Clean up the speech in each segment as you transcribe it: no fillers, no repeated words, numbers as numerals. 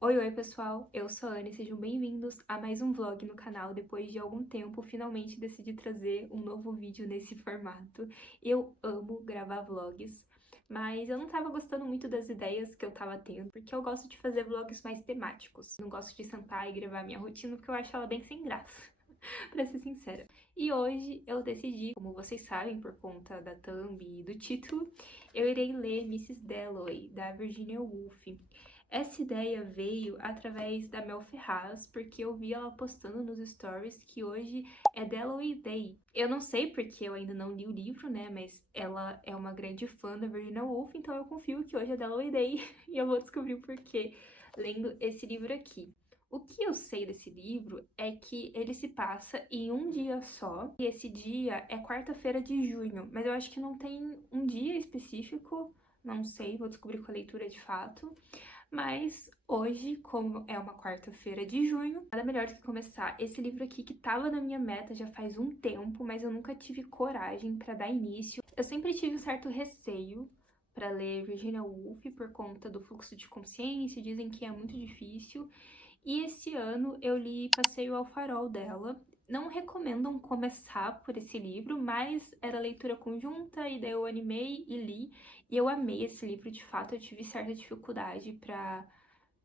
Oi, pessoal, eu sou a Anne, sejam bem-vindos a mais um vlog no canal. Depois de algum tempo, finalmente decidi trazer um novo vídeo nesse formato. Eu amo gravar vlogs, mas eu não tava gostando muito das ideias que eu tava tendo, porque eu gosto de fazer vlogs mais temáticos. Não gosto de sentar e gravar minha rotina, porque eu acho ela bem sem graça, pra ser sincera. E hoje eu decidi, como vocês sabem, por conta da thumb e do título, eu irei ler Mrs. Dalloway, da Virginia Woolf. Essa ideia veio através da Mel Ferraz, porque eu vi ela postando nos stories que hoje é Dalloway Day. Eu não sei porque eu ainda não li o livro, né, mas ela é uma grande fã da Virginia Woolf, então eu confio que hoje é Dalloway Day e eu vou descobrir o porquê lendo esse livro aqui. O que eu sei desse livro é que ele se passa em um dia só, e esse dia é quarta-feira de junho, mas eu acho que não tem um dia específico, não sei, vou descobrir com a leitura de fato. Mas hoje, como é uma quarta-feira de junho, nada melhor do que começar esse livro aqui que tava na minha meta já faz um tempo, mas eu nunca tive coragem para dar início. Eu sempre tive um certo receio para ler Virginia Woolf por conta do fluxo de consciência, dizem que é muito difícil. E esse ano eu li Passeio ao Farol dela. Não recomendam começar por esse livro, mas era leitura conjunta e daí eu animei e li. E eu amei esse livro, de fato, eu tive certa dificuldade para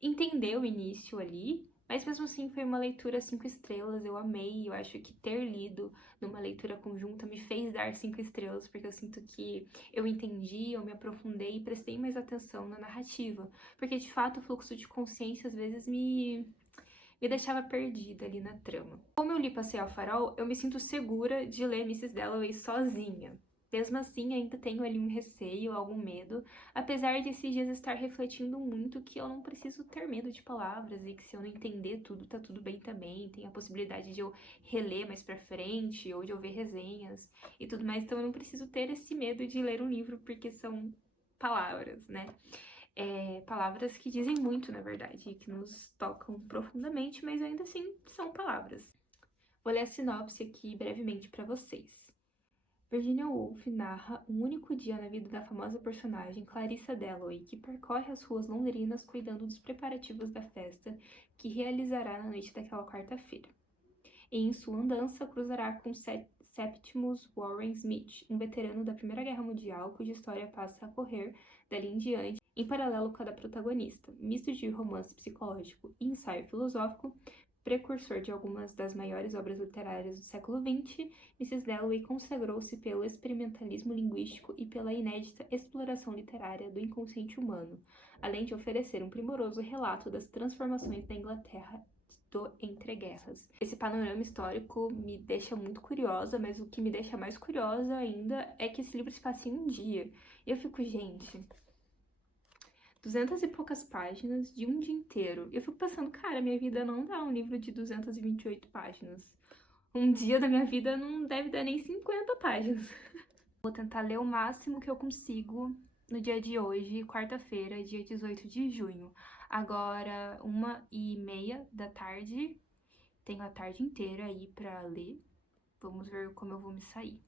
entender o início ali, mas mesmo assim foi uma leitura 5 estrelas, eu amei. Eu acho que ter lido numa leitura conjunta me fez dar 5 estrelas, porque eu sinto que eu entendi, eu me aprofundei e prestei mais atenção na narrativa, porque de fato o fluxo de consciência às vezes me deixava perdida ali na trama. Como eu li Passeio ao Farol, eu me sinto segura de ler Mrs. Dalloway sozinha. Mesmo assim, ainda tenho ali um receio, algum medo, apesar de esses dias estar refletindo muito que eu não preciso ter medo de palavras e que se eu não entender tudo, tá tudo bem também. Tem a possibilidade de eu reler mais pra frente ou de eu ver resenhas e tudo mais, então eu não preciso ter esse medo de ler um livro porque são palavras, né? Palavras que dizem muito, na verdade, e que nos tocam profundamente, mas ainda assim são palavras. Vou ler a sinopse aqui brevemente para vocês. Virginia Woolf narra um único dia na vida da famosa personagem Clarissa Dalloway, que percorre as ruas londrinas cuidando dos preparativos da festa que realizará na noite daquela quarta-feira. E em sua andança cruzará com Septimus Warren Smith, um veterano da Primeira Guerra Mundial cuja história passa a correr dali em diante em paralelo com a da protagonista, misto de romance psicológico e ensaio filosófico. Precursor de algumas das maiores obras literárias do século XX, Mrs. Dalloway consagrou-se pelo experimentalismo linguístico e pela inédita exploração literária do inconsciente humano, além de oferecer um primoroso relato das transformações da Inglaterra do entreguerras. Esse panorama histórico me deixa muito curiosa, mas o que me deixa mais curiosa ainda é que esse livro se passa em um dia. E eu fico, gente, 200 e poucas páginas de um dia inteiro. Eu fico pensando, cara, minha vida não dá um livro de 228 páginas. Um dia da minha vida não deve dar nem 50 páginas. Vou tentar ler o máximo que eu consigo no dia de hoje, quarta-feira, dia 18 de junho. Agora, 1h30 da tarde, tenho a tarde inteira aí pra ler. Vamos ver como eu vou me sair.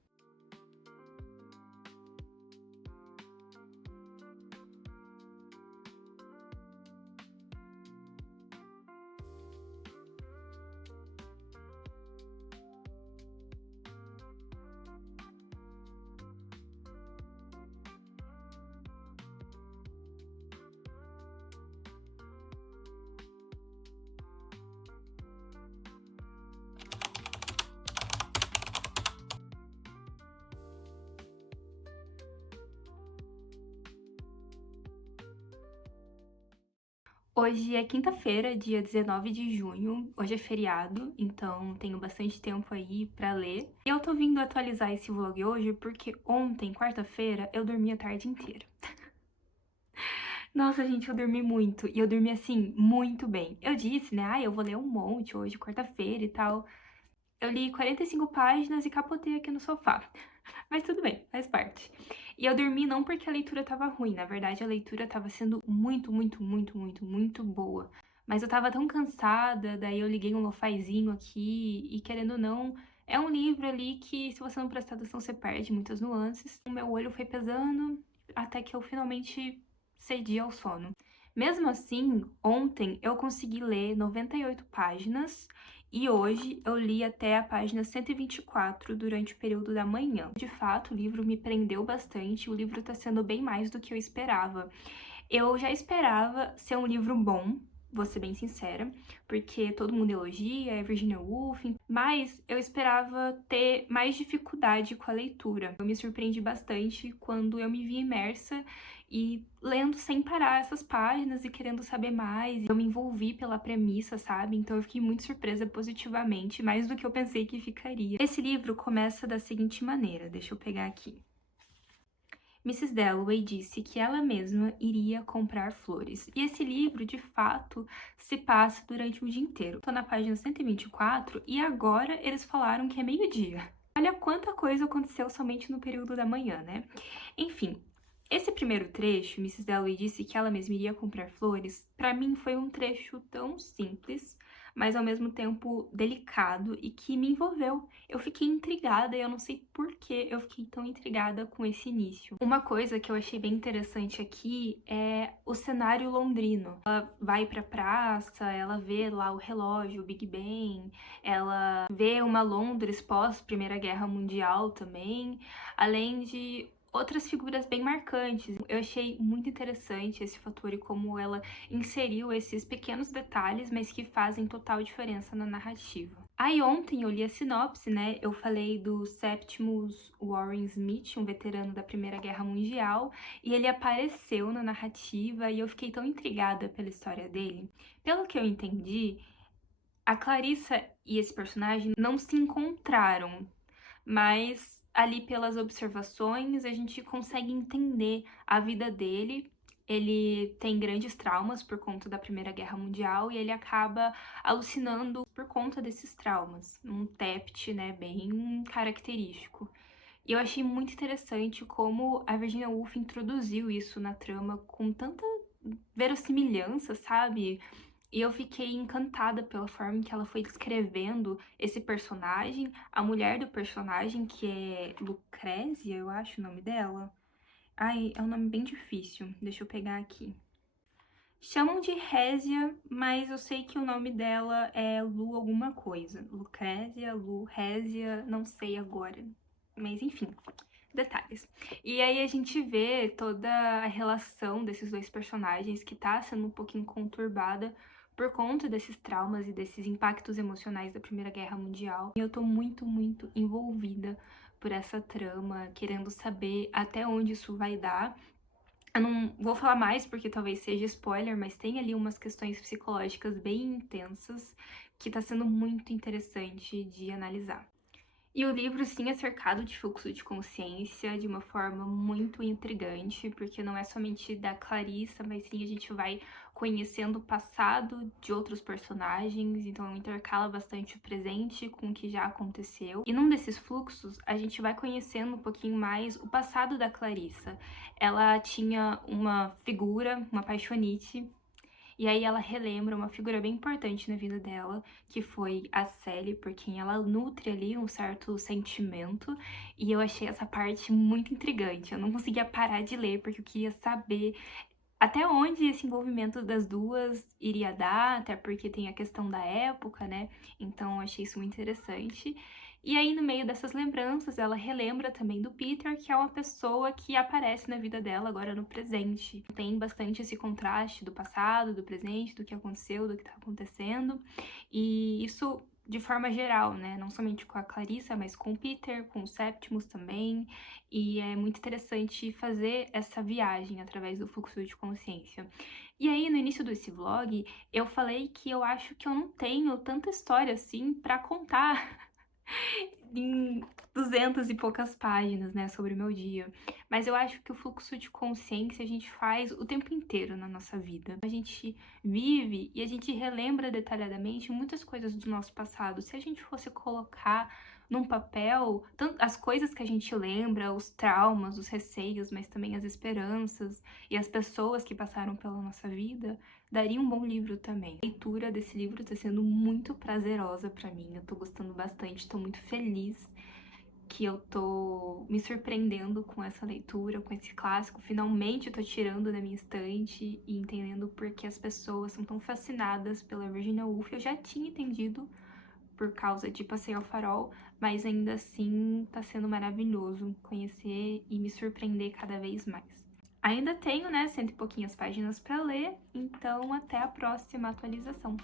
Hoje é quinta-feira, dia 19 de junho. Hoje é feriado, então tenho bastante tempo aí pra ler. E eu tô vindo atualizar esse vlog hoje porque ontem, quarta-feira, eu dormi a tarde inteira. Nossa, gente, eu dormi muito. E eu dormi, assim, muito bem. Eu disse, né, eu vou ler um monte hoje, quarta-feira e tal. Eu li 45 páginas e capotei aqui no sofá. Mas tudo bem, faz parte. E eu dormi não porque a leitura tava ruim, na verdade a leitura tava sendo muito, muito, muito, muito, muito boa. Mas eu tava tão cansada, daí eu liguei um lofazinho aqui e querendo ou não, é um livro ali que se você não prestar atenção você perde muitas nuances. O meu olho foi pesando até que eu finalmente cedi ao sono. Mesmo assim, ontem eu consegui ler 98 páginas e hoje eu li até a página 124 durante o período da manhã. De fato, o livro me prendeu bastante, o livro tá sendo bem mais do que eu esperava. Eu já esperava ser um livro bom, vou ser bem sincera, porque todo mundo elogia, é Virginia Woolf, mas eu esperava ter mais dificuldade com a leitura. Eu me surpreendi bastante quando eu me vi imersa e lendo sem parar essas páginas e querendo saber mais. Eu me envolvi pela premissa, sabe? Então eu fiquei muito surpresa positivamente, mais do que eu pensei que ficaria. Esse livro começa da seguinte maneira, deixa eu pegar aqui. Mrs. Dalloway disse que ela mesma iria comprar flores. E esse livro, de fato, se passa durante o dia inteiro. Tô na página 124 e agora eles falaram que é meio-dia. Olha quanta coisa aconteceu somente no período da manhã, né? Enfim, esse primeiro trecho, Mrs. Dalloway disse que ela mesma iria comprar flores, pra mim foi um trecho tão simples, mas ao mesmo tempo delicado e que me envolveu. Eu fiquei intrigada e eu não sei por que eu fiquei tão intrigada com esse início. Uma coisa que eu achei bem interessante aqui é o cenário londrino. Ela vai pra praça, ela vê lá o relógio, o Big Ben, ela vê uma Londres pós-Primeira Guerra Mundial também, além de outras figuras bem marcantes. Eu achei muito interessante esse fator e como ela inseriu esses pequenos detalhes, mas que fazem total diferença na narrativa. Aí ontem eu li a sinopse, né? Eu falei do Septimus Warren Smith, um veterano da Primeira Guerra Mundial, e ele apareceu na narrativa e eu fiquei tão intrigada pela história dele. Pelo que eu entendi, a Clarissa e esse personagem não se encontraram, mas ali pelas observações a gente consegue entender a vida dele. Ele tem grandes traumas por conta da Primeira Guerra Mundial e ele acaba alucinando por conta desses traumas. Um TEPT, né, bem característico. E eu achei muito interessante como a Virginia Woolf introduziu isso na trama com tanta verossimilhança, sabe? E eu fiquei encantada pela forma que ela foi descrevendo esse personagem, a mulher do personagem, que é Lucrézia, eu acho o nome dela. Ai, é um nome bem difícil, deixa eu pegar aqui. Chamam de Résia, mas eu sei que o nome dela é Lu alguma coisa. Lucrézia, Lu, Résia, não sei agora. Mas enfim, detalhes. E aí a gente vê toda a relação desses dois personagens que tá sendo um pouquinho conturbada por conta desses traumas e desses impactos emocionais da Primeira Guerra Mundial. E eu tô muito, muito envolvida por essa trama, querendo saber até onde isso vai dar. Eu não vou falar mais porque talvez seja spoiler, mas tem ali umas questões psicológicas bem intensas que tá sendo muito interessante de analisar. E o livro, sim, é cercado de fluxo de consciência de uma forma muito intrigante, porque não é somente da Clarissa, mas sim a gente vai conhecendo o passado de outros personagens, então intercala bastante o presente com o que já aconteceu. E num desses fluxos, a gente vai conhecendo um pouquinho mais o passado da Clarissa. Ela tinha uma figura, uma paixonite, e aí ela relembra uma figura bem importante na vida dela, que foi a Sally, por quem ela nutre ali um certo sentimento, e eu achei essa parte muito intrigante. Eu não conseguia parar de ler, porque eu queria saber até onde esse envolvimento das duas iria dar, até porque tem a questão da época, né? Então eu achei isso muito interessante. E aí, no meio dessas lembranças, ela relembra também do Peter, que é uma pessoa que aparece na vida dela agora no presente. Tem bastante esse contraste do passado, do presente, do que aconteceu, do que tá acontecendo. E isso de forma geral, né? Não somente com a Clarissa, mas com o Peter, com o Septimus também. E é muito interessante fazer essa viagem através do fluxo de consciência. E aí, no início desse vlog, eu falei que eu acho que eu não tenho tanta história assim pra contar em 200 e poucas páginas, né, sobre o meu dia. Mas eu acho que o fluxo de consciência a gente faz o tempo inteiro na nossa vida. A gente vive e a gente relembra detalhadamente muitas coisas do nosso passado. Se a gente fosse colocar num papel as coisas que a gente lembra, os traumas, os receios, mas também as esperanças e as pessoas que passaram pela nossa vida, daria um bom livro também. A leitura desse livro tá sendo muito prazerosa pra mim, eu tô gostando bastante, tô muito feliz que eu tô me surpreendendo com essa leitura, com esse clássico. Finalmente eu tô tirando da minha estante e entendendo por que as pessoas são tão fascinadas pela Virginia Woolf. Eu já tinha entendido por causa de Passeio ao Farol, mas ainda assim tá sendo maravilhoso conhecer e me surpreender cada vez mais. Ainda tenho, né, cento e pouquinhas páginas para ler, então até a próxima atualização.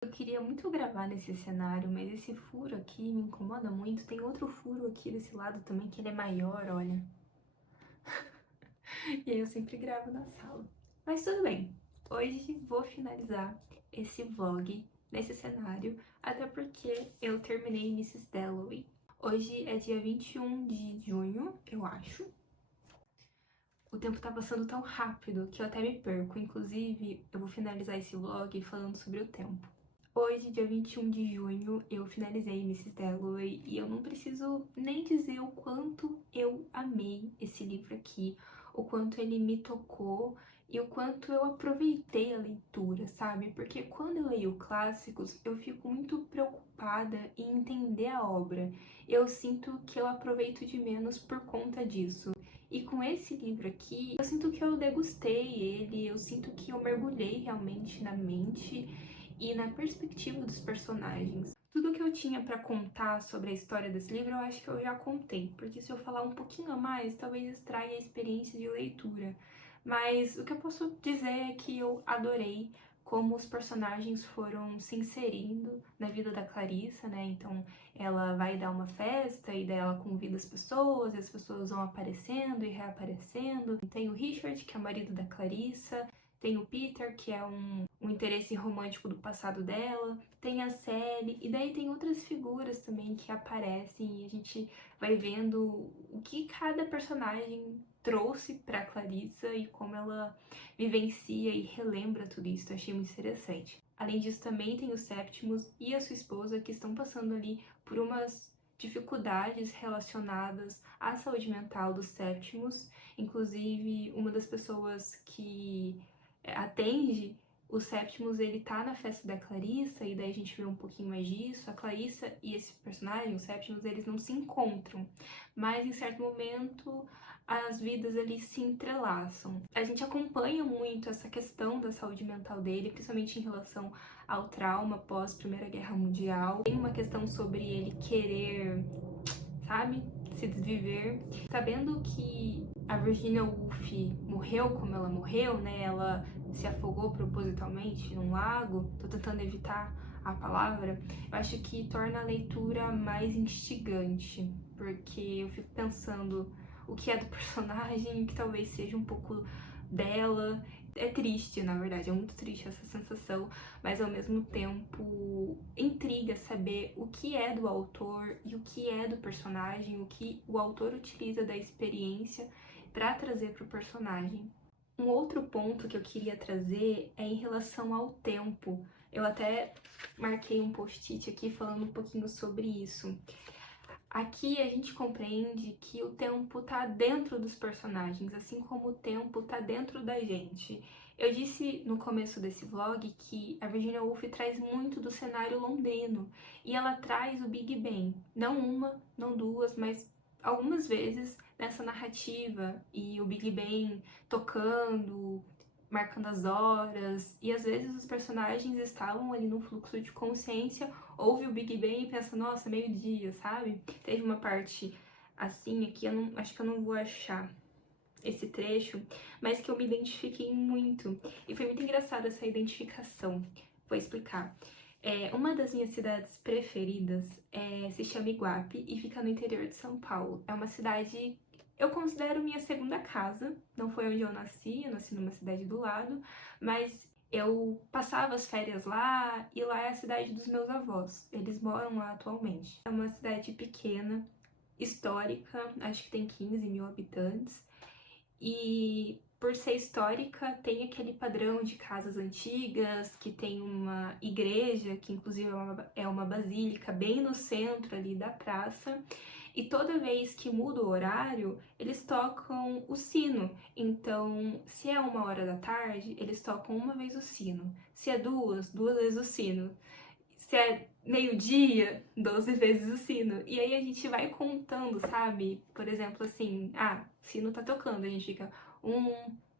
Eu queria muito gravar nesse cenário, mas esse furo aqui me incomoda muito. Tem outro furo aqui desse lado também, que ele é maior, olha. E aí eu sempre gravo na sala. Mas tudo bem, hoje vou finalizar esse vlog nesse cenário, até porque eu terminei Mrs. Dalloway. Hoje é dia 21 de junho, eu acho. O tempo tá passando tão rápido que eu até me perco. Inclusive, eu vou finalizar esse vlog falando sobre o tempo. Hoje, dia 21 de junho, eu finalizei Mrs. Dalloway e eu não preciso nem dizer o quanto eu amei esse livro aqui, o quanto ele me tocou e o quanto eu aproveitei a leitura, sabe? Porque quando eu leio clássicos, eu fico muito preocupada em entender a obra. Eu sinto que eu aproveito de menos por conta disso. E com esse livro aqui, eu sinto que eu degustei ele, eu sinto que eu mergulhei realmente na mente e na perspectiva dos personagens. Tudo que eu tinha pra contar sobre a história desse livro, eu acho que eu já contei, porque se eu falar um pouquinho a mais, talvez estrague a experiência de leitura. Mas o que eu posso dizer é que eu adorei como os personagens foram se inserindo na vida da Clarissa, né? Então ela vai dar uma festa e daí ela convida as pessoas, e as pessoas vão aparecendo e reaparecendo. Tem o Richard, que é o marido da Clarissa, tem o Peter, que é um interesse romântico do passado dela, tem a Sally, e daí tem outras figuras também que aparecem e a gente vai vendo o que cada personagem trouxe pra Clarissa e como ela vivencia e relembra tudo isso. Eu achei muito interessante. Além disso, também tem o Septimus e a sua esposa que estão passando ali por umas dificuldades relacionadas à saúde mental do Septimus. Inclusive, uma das pessoas que atende o Septimus, ele tá na festa da Clarissa, e daí a gente vê um pouquinho mais disso. A Clarissa e esse personagem, o Septimus, eles não se encontram, mas em certo momento as vidas ali se entrelaçam. A gente acompanha muito essa questão da saúde mental dele, principalmente em relação ao trauma pós Primeira Guerra Mundial. Tem uma questão sobre ele querer, sabe, se desviver. Sabendo que a Virginia Woolf morreu como ela morreu, né, ela se afogou propositalmente num lago, tô tentando evitar a palavra, eu acho que torna a leitura mais instigante, porque eu fico pensando o que é do personagem, que talvez seja um pouco dela. É triste, na verdade, é muito triste essa sensação, mas ao mesmo tempo intriga saber o que é do autor e o que é do personagem, o que o autor utiliza da experiência para trazer para o personagem. Um outro ponto que eu queria trazer é em relação ao tempo. Eu até marquei um post-it aqui falando um pouquinho sobre isso. Aqui a gente compreende que o tempo tá dentro dos personagens, assim como o tempo tá dentro da gente. Eu disse no começo desse vlog que a Virginia Woolf traz muito do cenário londrino, e ela traz o Big Ben, não uma, não duas, mas algumas vezes nessa narrativa, e o Big Ben tocando, marcando as horas, e às vezes os personagens estavam ali no fluxo de consciência, ouve o Big Bang e pensa, nossa, meio-dia, sabe? Teve uma parte assim aqui, eu não, acho que eu não vou achar esse trecho, mas que eu me identifiquei muito. E foi muito engraçado essa identificação. Vou explicar. Uma das minhas cidades preferidas se chama Iguape e fica no interior de São Paulo. É uma cidade, eu considero minha segunda casa. Não foi onde eu nasci numa cidade do lado, mas eu passava as férias lá, e lá é a cidade dos meus avós. Eles moram lá atualmente. É uma cidade pequena, histórica, acho que tem 15 mil habitantes. E por ser histórica, tem aquele padrão de casas antigas, que tem uma igreja, que inclusive é uma basílica, bem no centro ali da praça. E toda vez que muda o horário, eles tocam o sino. Então, se é 1 hora da tarde, eles tocam uma vez o sino. Se é duas vezes o sino. Se é meio-dia, 12 vezes o sino. E aí a gente vai contando, sabe? Por exemplo, assim, o sino tá tocando, a gente fica 1,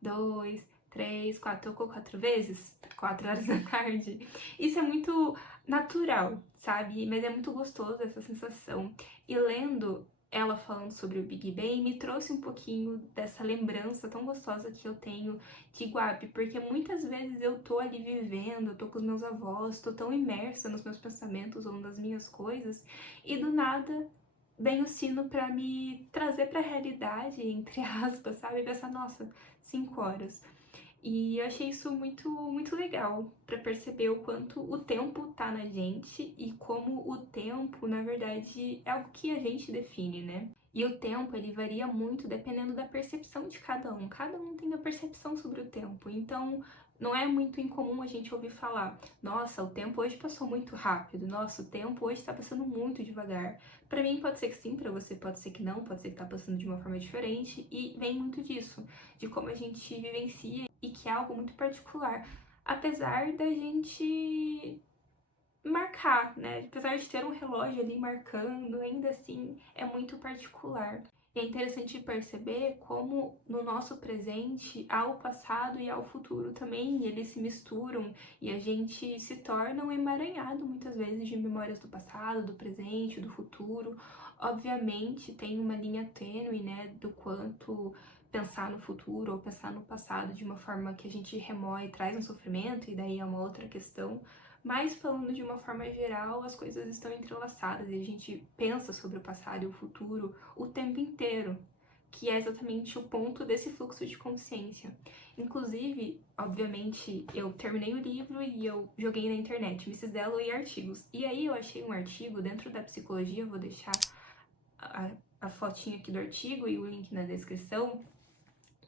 2, 3, 4, tocou 4 vezes, 4 horas da tarde. Isso é muito natural, sabe? Mas é muito gostoso essa sensação. E lendo ela falando sobre o Big Bang me trouxe um pouquinho dessa lembrança tão gostosa que eu tenho de Iguape, porque muitas vezes eu tô ali vivendo, eu tô com os meus avós, tô tão imersa nos meus pensamentos ou nas minhas coisas, e do nada vem o sino pra me trazer pra realidade, entre aspas, sabe? E pensar, nossa, 5 horas. E eu achei isso muito, muito legal para perceber o quanto o tempo tá na gente e como o tempo, na verdade, é algo que a gente define, né? E o tempo, ele varia muito dependendo da percepção de cada um. Cada um tem a percepção sobre o tempo. Então, não é muito incomum a gente ouvir falar: nossa, o tempo hoje passou muito rápido. Nossa, o tempo hoje tá passando muito devagar. Para mim pode ser que sim, para você pode ser que não, pode ser que tá passando de uma forma diferente. E vem muito disso, de como a gente vivencia e que é algo muito particular. Apesar da gente marcar, né? Apesar de ter um relógio ali marcando, ainda assim é muito particular. E é interessante perceber como no nosso presente há o passado e há o futuro também, e eles se misturam e a gente se torna um emaranhado muitas vezes de memórias do passado, do presente, do futuro. Obviamente tem uma linha tênue, né, do quanto pensar no futuro ou pensar no passado de uma forma que a gente remoe e traz um sofrimento, e daí é uma outra questão. Mas falando de uma forma geral, as coisas estão entrelaçadas e a gente pensa sobre o passado e o futuro o tempo inteiro, que é exatamente o ponto desse fluxo de consciência. Inclusive, obviamente, eu terminei o livro e eu joguei na internet, Mrs. Dalloway e artigos. E aí eu achei um artigo dentro da psicologia, eu vou deixar a fotinha aqui do artigo e o link na descrição,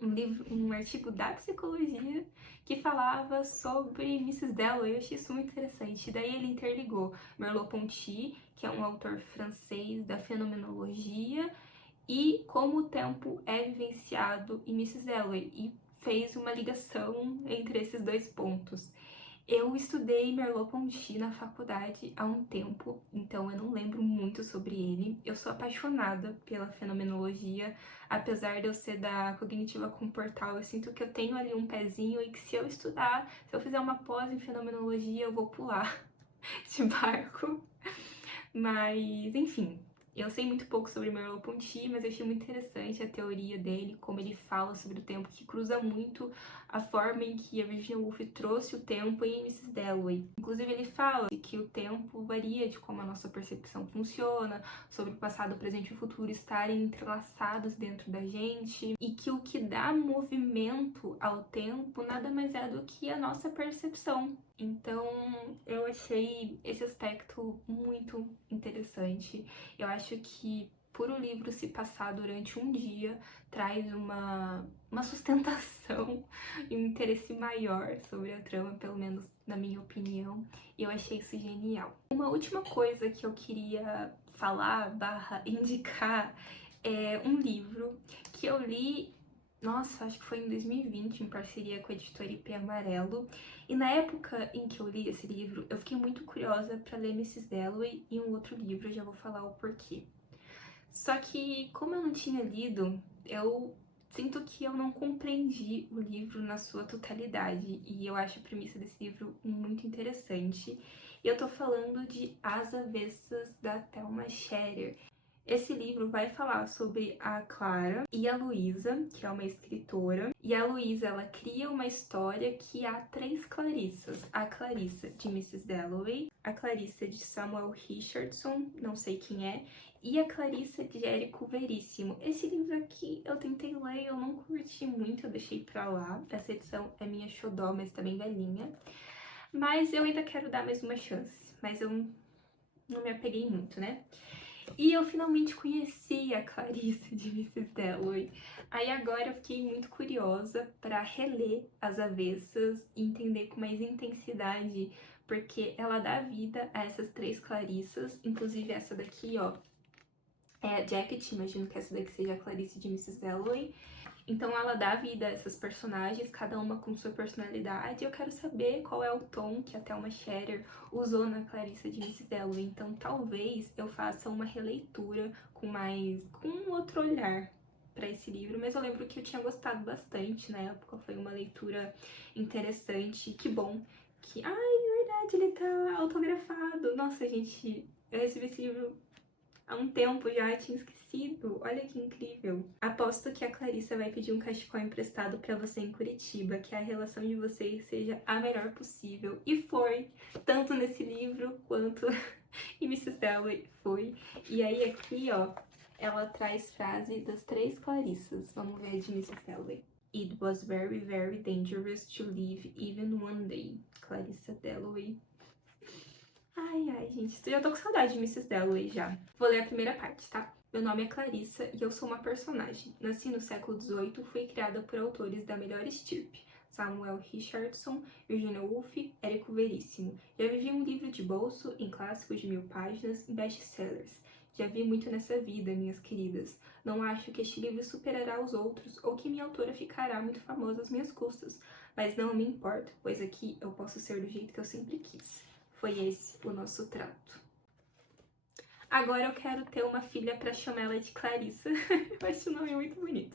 um artigo da psicologia que falava sobre Mrs. Dalloway. Eu achei isso muito interessante. Daí ele interligou Merleau-Ponty, que é um autor francês da fenomenologia, e como o tempo é vivenciado em Mrs. Dalloway, e fez uma ligação entre esses dois pontos. Eu estudei Merleau-Ponty na faculdade há um tempo, então eu não lembro muito sobre ele. Eu sou apaixonada pela fenomenologia, apesar de eu ser da cognitiva comportal, eu sinto que eu tenho ali um pezinho e que se eu estudar, se eu fizer uma pós em fenomenologia, eu vou pular de barco. Mas, enfim, eu sei muito pouco sobre Merleau-Ponty, mas eu achei muito interessante a teoria dele, como ele fala sobre o tempo, que cruza muito a forma em que a Virginia Woolf trouxe o tempo em Mrs. Dalloway. Inclusive, ele fala que o tempo varia de como a nossa percepção funciona, sobre o passado, o presente e o futuro estarem entrelaçados dentro da gente, e que o que dá movimento ao tempo nada mais é do que a nossa percepção. Então, eu achei esse aspecto muito interessante. Eu acho que por o livro se passar durante um dia, traz uma sustentação e um interesse maior sobre a trama, pelo menos na minha opinião, e eu achei isso genial. Uma última coisa que eu queria falar, indicar, é um livro que eu li, nossa, acho que foi em 2020, em parceria com a editora IP Amarelo. E na época em que eu li esse livro, eu fiquei muito curiosa para ler Mrs. Dalloway e um outro livro, eu já vou falar o porquê. Só que, como eu não tinha lido, eu sinto que eu não compreendi o livro na sua totalidade. E eu acho a premissa desse livro muito interessante. E eu tô falando de As Avessas, da Thelma Scherer. Esse livro vai falar sobre a Clara e a Luísa, que é uma escritora. E a Luísa, ela cria uma história que há 3 Clarissas. A Clarissa de Mrs. Dalloway, a Clarissa de Samuel Richardson, não sei quem é, e a Clarissa de Érico Veríssimo. Esse livro aqui eu tentei ler, eu não curti muito, eu deixei pra lá. Essa edição é minha xodó, mas tá bem velhinha. Mas eu ainda quero dar mais uma chance, mas eu não me apeguei muito, né? E eu finalmente conheci a Clarissa de Mrs. Dalloway. Aí agora eu fiquei muito curiosa para reler As Avessas e entender com mais intensidade, porque ela dá vida a essas 3 Clarissas, inclusive essa daqui, ó. é Jacket, imagino que essa daqui seja a Clarice de Mrs. Dalloway. Então ela dá vida a essas personagens, cada uma com sua personalidade. Eu quero saber qual é o tom que a Thelma Scherer usou na Clarissa de Mrs. Dalloway. Então talvez eu faça uma releitura com um outro olhar para esse livro, mas eu lembro que eu tinha gostado bastante na época, foi uma leitura interessante. Que bom que... Ai, é verdade, ele tá autografado. Nossa, gente, eu recebi esse livro há um tempo já, tinha esquecido. Olha que incrível. Aposto que a Clarissa vai pedir um cachecol emprestado pra você em Curitiba, que a relação de vocês seja a melhor possível. E foi, tanto nesse livro quanto em Mrs. Dalloway foi. E aí aqui, ó, ela traz frase das 3 Clarissas. Vamos ver a de Mrs. Dalloway. It was very, very dangerous to live even one day. Clarissa Dalloway. Ai, ai, gente, já tô com saudade de Mrs. Dalloway já. Vou ler a primeira parte, tá? Meu nome é Clarissa e eu sou uma personagem. Nasci no século XVIII, fui criada por autores da melhor estirpe. Samuel Richardson, Virginia Woolf, Érico Veríssimo. Já vivi um livro de bolso, em clássicos de 1000 páginas, em best-sellers. Já vi muito nessa vida, minhas queridas. Não acho que este livro superará os outros ou que minha autora ficará muito famosa às minhas custas. Mas não me importo, pois aqui eu posso ser do jeito que eu sempre quis. Foi esse o nosso trato. Agora eu quero ter uma filha pra chamar ela de Clarissa. Eu acho o nome muito bonito.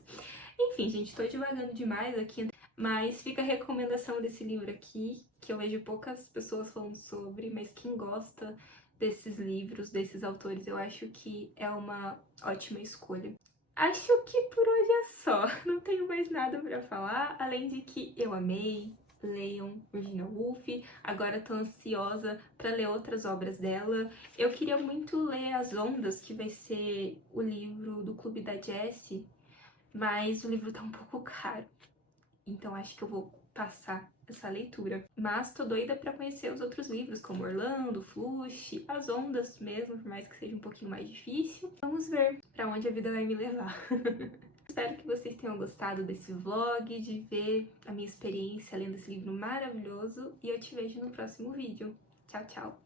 Enfim, gente, tô divagando demais aqui, mas fica a recomendação desse livro aqui, que eu vejo poucas pessoas falando sobre, mas quem gosta desses livros, desses autores, eu acho que é uma ótima escolha. Acho que por hoje é só. Não tenho mais nada pra falar, além de que eu amei. Leiam Virginia Woolf, agora tô ansiosa para ler outras obras dela. Eu queria muito ler As Ondas, que vai ser o livro do Clube da Jessie, mas o livro tá um pouco caro, então acho que eu vou passar essa leitura. Mas tô doida pra conhecer os outros livros, como Orlando, Flush, As Ondas mesmo, por mais que seja um pouquinho mais difícil. Vamos ver pra onde a vida vai me levar. Espero que vocês tenham gostado desse vlog, de ver a minha experiência lendo esse livro maravilhoso, e eu te vejo no próximo vídeo. Tchau, tchau!